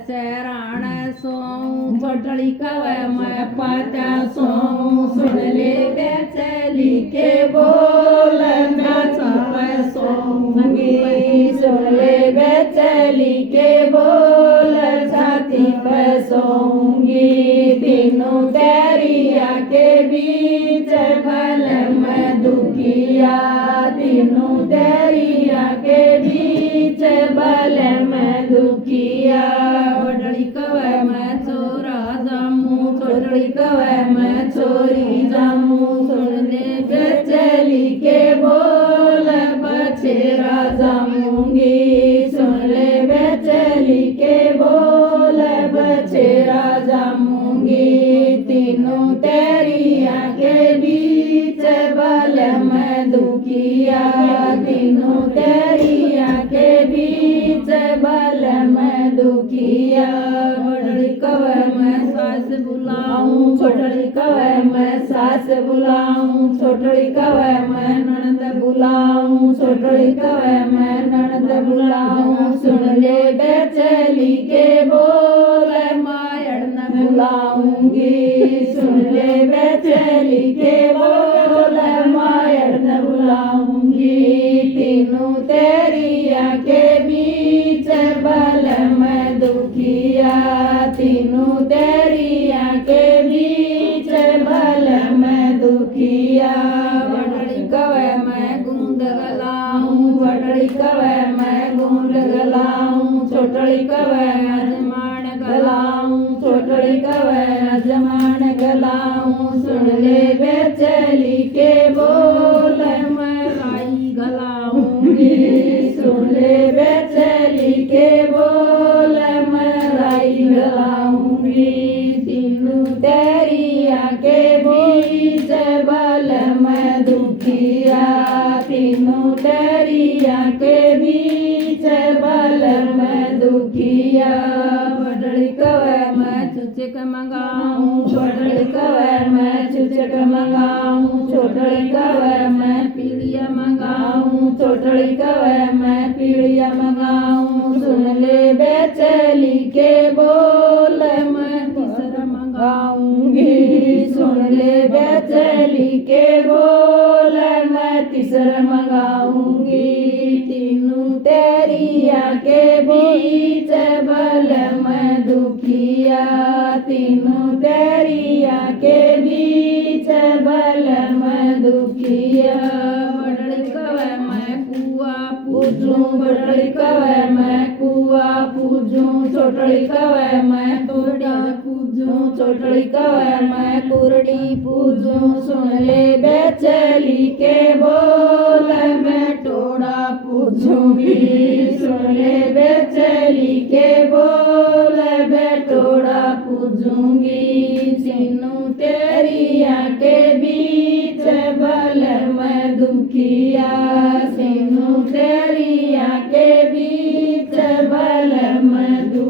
बसेराण सो छोटड़ी कवे मैं पाचा सो सुन ले बेचली के बोल सुन ले बेचली के बोल छाती पर सोऊंगी तीनों तेरिया के बीच भल मैं दुखिया तीनों तेरिया के बीच भल मैं दुखिया छोटड़ी कवे मैं छोरा जामू छोटड़ी कवे मैं छोरी जामू सुन ले बेचली के बोल बछेरा जामूंगी सुन ले बेचली के बोल बछेरा जामूंगी तीनों तेरिया के बीच बल मैं दुखिया तीनों तेरिया के बीच बल मैं दुखिया छोटड़ी कवे मैं सास बुलाऊं छोटड़ी कवे मैं सास बुलाऊं छोटड़ी कवे मैं ननद बुलाऊं छोटड़ी कवे मैं ननद बुलाऊं सुन ले बेचली के बोल मायड़ न बुलाऊंगी सुन ले बेचली के बोल मायड़ न बुलाऊंगी तीनों तेरिया के बीच बल मैं दुखिया तीनों तेरिया के बीच बल मैं दुखिया बड़ड़ी कवे मैं गुंद गलाऊं बड़ड़ी कवे मैं गुंद गलाऊं छोटड़ी कवे अजमान गलाऊं छोटड़ी कवे अजमान गलाऊं सुन ले बेचली के बोल मैं राई गलाऊंगी सुन ले बेचली के बोल मैं राई गलाऊंगी तीनों तेरिया के बीच बल मैं दुखिया तीनों तेरिया के बीच बल मैं दुखिया बड़ड़ी कवे मैं चुचक मंगाऊं बड़ड़ी कवे मैं चुचक मंगाऊं छोटड़ी कवे मैं पीड़िया मंगाऊं छोटड़ी कवे मैं पीड़िया मंगाऊं सुन ले बेचली के बोल मैं तीसरा मंगाऊंगी सुन ले बेचली के बोल मैं तीसरा मंगाऊंगी तीनों तेरिया के बीच बल मैं दुखिया तीनों तेरिया के बीच बल मैं दुखिया बड़ड़ी कवे मैं कुआ पूजूं बड़ड़ी कवे मैं कुआ पूजूं छोटड़ी कवे मैं तोड़ा पूजूं छोटड़ी कवे मैं कुरड़ी पूजूं सुन ले बेचली के बोल मैं टोड़ा पूजूंगी सुन ले बेचली के बोल मैं टोड़ा पूजूंगी तीनों तेरिया के बीच बल मैं दुखिया तीनों तेरिया के बीच बल मैं